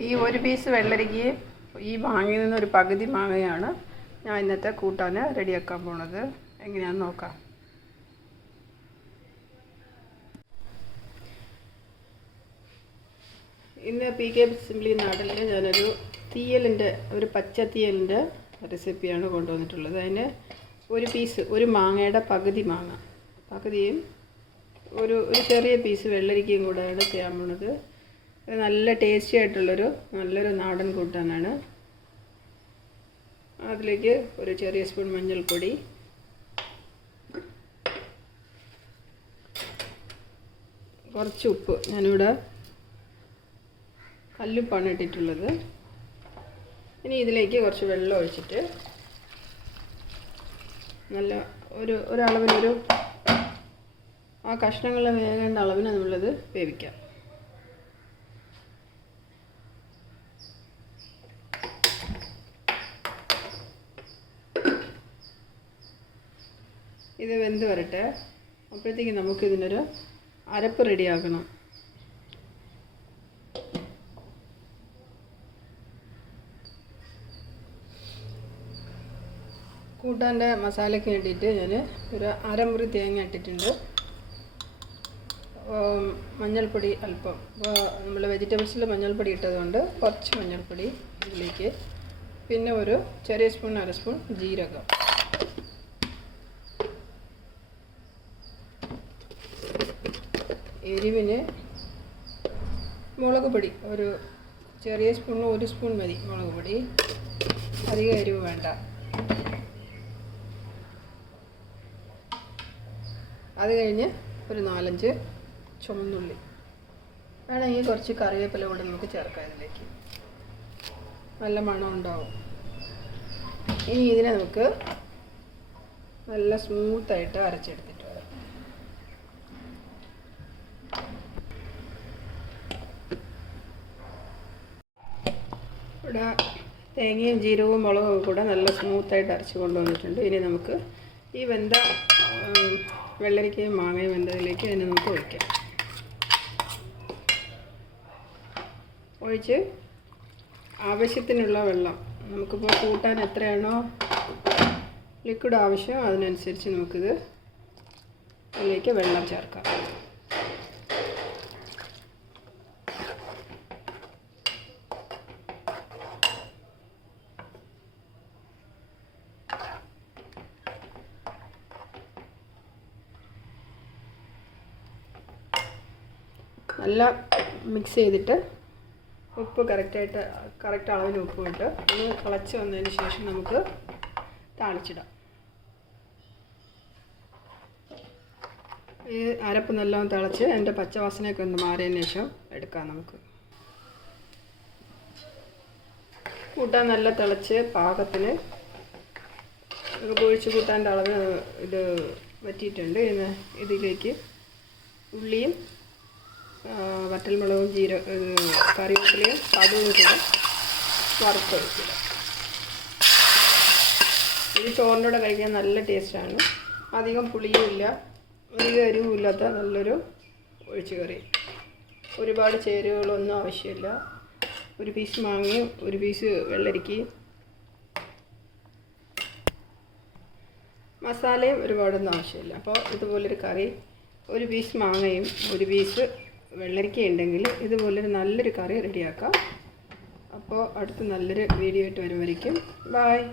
ഈ ഒരു പീസ് വെള്ളരിക്ക് ഈ മാങ്ങയിൽ നിന്ന് ഒരു പകുതി മാങ്ങയാണ് ഞാൻ ഇന്നത്തെ കൂട്ടാൻ റെഡിയാക്കാൻ പോണത്. എങ്ങനെയാണെന്ന് നോക്കാം. ഇന്ന് പി കെ സിംപ്ലി നാട്ടിൽ ഞാനൊരു തീയലിന്റെ ഒരു പച്ച തീയലിന്റെ റെസിപ്പിയാണ് കൊണ്ടുവന്നിട്ടുള്ളത്. അതിന് ഒരു പീസ് ഒരു മാങ്ങയുടെ പകുതി മാങ്ങ. പകുതിയും ഒരു ഒരു ചെറിയ പീസ് വെള്ളരിക്കയും കൂടെയാണ് ചെയ്യാൻ പോണത്. നല്ല ടേസ്റ്റി ആയിട്ടുള്ളൊരു നല്ലൊരു നാടൻ കൂട്ടാനാണ്. അതിലേക്ക് ഒരു ചെറിയ സ്പൂൺ മഞ്ഞൾപ്പൊടി. കുറച്ച് ഉപ്പ്. ഞാനിവിടെ കല്ലുപ്പാണ് ഇട്ടിട്ടുള്ളത്. ഇനി ഇതിലേക്ക് കുറച്ച് വെള്ളം ഒഴിച്ചിട്ട് നല്ല ഒരു ഒരളവിനൊരു ആ കഷ്ണങ്ങൾ വേകേണ്ട അളവിന് നമ്മളത് വേവിക്കാം. ഇത് വെന്ത് വരട്ടെ. അപ്പോഴത്തേക്ക് നമുക്ക് ഇതിനൊരു അരപ്പ് റെഡിയാക്കണം. കൂട്ടാന്റെ മസാലയ്ക്ക് വേണ്ടിയിട്ട് ഞാൻ ഒരു അരമുറി തേങ്ങ ഇട്ടിട്ടുണ്ട്. മഞ്ഞൾപ്പൊടി അല്പം. നമ്മൾ വെജിറ്റബിൾസിൽ മഞ്ഞൾപ്പൊടി ഇട്ടതുകൊണ്ട് കുറച്ച് മഞ്ഞൾപ്പൊടി ഇതിലേക്ക്. പിന്നെ ഒരു ചെറിയ സ്പൂൺ അര സ്പൂൺ ജീരകം. എരിവിന് മുളക് പൊടി. ഒരു ചെറിയ സ്പൂണിൽ ഒരു സ്പൂൺ മതി മുളക് പൊടി. അധികം എരിവ് വേണ്ട. അത് കഴിഞ്ഞ് ഒരു നാലഞ്ച് ചുമന്നുള്ളി. വേണമെങ്കിൽ കുറച്ച് കറിവേപ്പില കൂടെ നമുക്ക് ചേർക്കാം ഇതിലേക്ക്. നല്ല മണം ഉണ്ടാവും. ഇനി ഇതിനെ നമുക്ക് നല്ല സ്മൂത്തായിട്ട് അരച്ചെടുത്തിട്ട് ഇവിടെ തേങ്ങയും ജീരകവും മുളകും കൂടെ നല്ല സ്മൂത്തായിട്ട് അരച്ച് കൊണ്ടുവന്നിട്ടുണ്ട്. ഇനി നമുക്ക് ഈ വെന്ത വെള്ളരിക്കയും മാങ്ങയും വെന്തതിലേക്ക് അതിനെ നമുക്ക് ഒഴിക്കാം. ഒഴിച്ച് ആവശ്യത്തിനുള്ള വെള്ളം നമുക്കിപ്പോൾ കൂട്ടാൻ എത്രയാണോ ലിക്വിഡ് ആവശ്യം അതിനനുസരിച്ച് നമുക്കിത് അതിലേക്ക് വെള്ളം ചേർക്കാം. നല്ല മിക്സ് ചെയ്തിട്ട് ഉപ്പ് കറക്റ്റായിട്ട് കറക്റ്റ് അളവിൽ ഉപ്പ് ഇട്ട് ഒന്ന് തിളച്ച് വന്നതിന് ശേഷം നമുക്ക് താളിച്ചിടാം. ഈ അരപ്പ് നല്ലോണം തിളച്ച് അതിന്റെ പച്ചവാസനയൊക്കെ ഒന്ന് മാറിയതിന് ശേഷം എടുക്കാം നമുക്ക്. കൂട്ടാൻ നല്ല തിളച്ച് പാകത്തിന് ഒഴിച്ച് കൂട്ടാന്റെ അളവ് ഇത് വറ്റിയിട്ടുണ്ട്. ഇതിലേക്ക് ഉള്ളിയും വറ്റൽമുളകും ജീര കറിവേപ്പിലയും കടുവും കൂടെ വറുത്തൊഴിക്കുക ഇത് ചോറിന്റെ കൂടെ കഴിക്കാൻ നല്ല ടേസ്റ്റാണ്. അധികം പുളിയും ഇല്ല. അധികം എരിവും ഇല്ലാത്ത നല്ലൊരു ഒഴിച്ചുകറി ഒരുപാട് ചേരുവകളൊന്നും ആവശ്യമില്ല. ഒരു പീസ് മാങ്ങയും ഒരു പീസ് വെള്ളരിക്കയും. മസാലയും ഒരുപാടൊന്നും ആവശ്യമില്ല. അപ്പോൾ ഇതുപോലൊരു കറി ഒരു പീസ് മാങ്ങയും ഒരു പീസ് വെള്ളരിക്ക ഉണ്ടെങ്കിൽ ഇതുപോലൊരു നല്ലൊരു കറി റെഡിയാക്കാം. അപ്പോൾ അടുത്ത നല്ലൊരു വീഡിയോ ആയിട്ട് വരുമായിരിക്കും. ബായ്